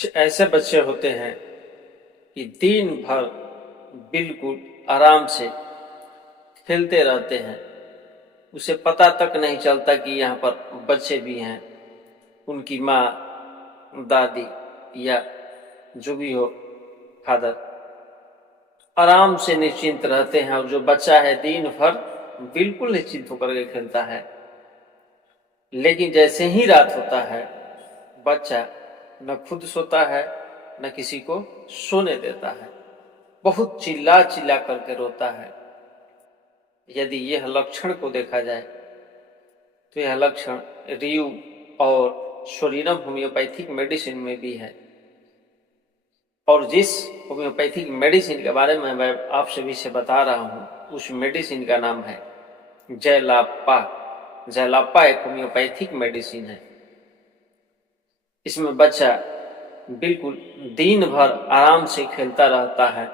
कुछ ऐसे बच्चे होते हैं कि दिन भर बिल्कुल आराम से खेलते रहते हैं। उसे पता तक नहीं चलता कि यहाँ पर बच्चे भी हैं। उनकी माँ, दादी या जो भी हो, फादर आराम से निश्चिंत रहते हैं, और जो बच्चा है दिन भर बिल्कुल निश्चिंत होकर के खेलता है। लेकिन जैसे ही रात होता है, बच्चा न खुद सोता है न किसी को सोने देता है। बहुत चिल्ला चिल्ला करके रोता है। यदि यह लक्षण को देखा जाए तो यह लक्षण रियू और शोरिनम होम्योपैथिक मेडिसिन में भी है। और जिस होम्योपैथिक मेडिसिन के बारे में मैं आपसे भी से बता रहा हूँ, उस मेडिसिन का नाम है जयलाप्पा। जयलाप्पा एक होम्योपैथिक मेडिसिन है। इसमें बच्चा बिल्कुल दिन भर आराम से खेलता रहता है,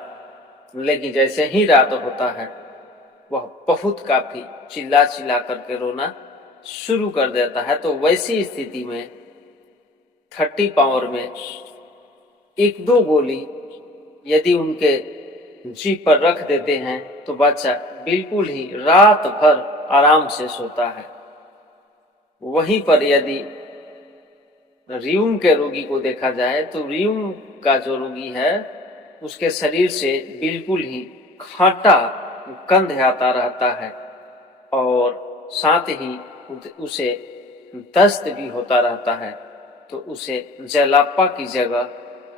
लेकिन जैसे ही रात होता है वह बहुत काफी चिल्ला चिल्ला करके रोना शुरू कर देता है। तो वैसी स्थिति में 30 पावर में 1-2 गोली यदि उनके जीभ पर रख देते हैं तो बच्चा बिल्कुल ही रात भर आराम से सोता है। वहीं पर यदि रियूम के रोगी को देखा जाए तो रियूम का जो रोगी है उसके शरीर से बिल्कुल ही खट्टा गंध आता रहता है, और साथ ही उसे दस्त भी होता रहता है। तो उसे जयलाप्पा की जगह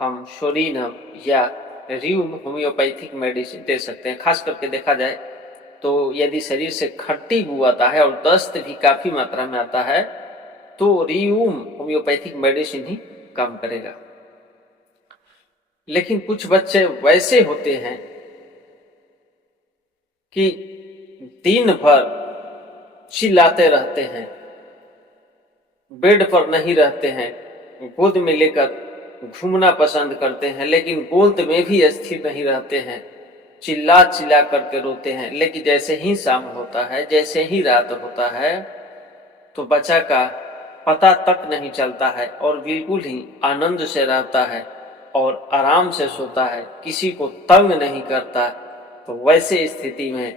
हम शोरिनम या रियूम होम्योपैथिक मेडिसिन दे सकते हैं। खास करके देखा जाए तो यदि शरीर से खट्टी बू आता है और दस्त भी काफी मात्रा में आता है तो रियूम होम्योपैथिक मेडिसिन ही काम करेगा। लेकिन कुछ बच्चे वैसे होते हैं कि दिन भर चिल्लाते रहते हैं, बेड पर नहीं रहते हैं, गोद में लेकर घूमना पसंद करते हैं, लेकिन गोद में भी स्थिर नहीं रहते हैं, चिल्ला चिल्ला करके रोते हैं। लेकिन जैसे ही शाम होता है, जैसे ही रात होता है, तो बच्चा का पता तक नहीं चलता है और बिल्कुल ही आनंद से रहता है और आराम से सोता है, किसी को तंग नहीं करता। तो वैसे स्थिति में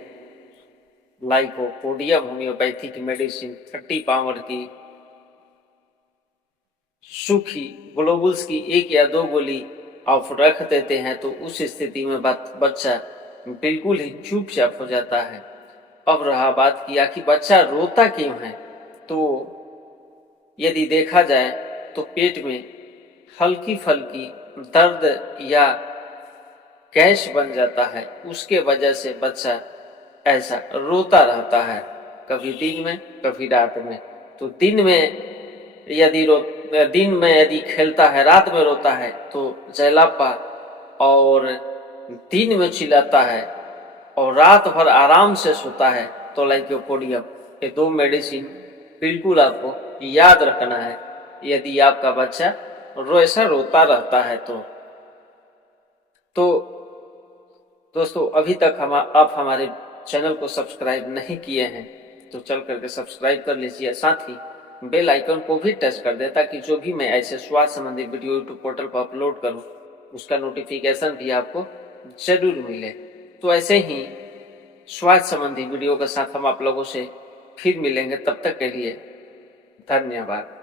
लाइकोपोडियम होम्योपैथिक मेडिसिन 30 पावर की सूखी ग्लोबुल्स की 1 या 2 गोली आप रख देते हैं तो उस स्थिति में बच्चा बिल्कुल ही चुपचाप हो जाता है। अब रहा बात किया कि बच्चा रोता क्यों है, तो यदि देखा जाए तो पेट में हल्की फल्की दर्द या गैस बन जाता है, उसके वजह से बच्चा ऐसा रोता रहता है, कभी दिन में कभी रात में। तो दिन में यदि खेलता है, रात में रोता है तो जयलाप्पा, और दिन में चिल्लाता है और रात भर आराम से सोता है तो लाइकोपोडियम। ये 2 मेडिसिन बिल्कुल आपको याद रखना है यदि आपका बच्चा ऐसा रोता रहता है तो दोस्तों, अभी तक आप हमारे चैनल को सब्सक्राइब नहीं किए हैं तो चल करके सब्सक्राइब कर लीजिए। साथ ही बेल आइकन को भी टच कर दे ताकि जो भी मैं ऐसे स्वास्थ्य संबंधी वीडियो यूट्यूब पोर्टल पर अपलोड करूं उसका नोटिफिकेशन भी आपको जरूर मिले। तो ऐसे ही स्वास्थ्य संबंधी वीडियो के साथ हम आप लोगों से फिर मिलेंगे। तब तक के लिए धन्यवाद।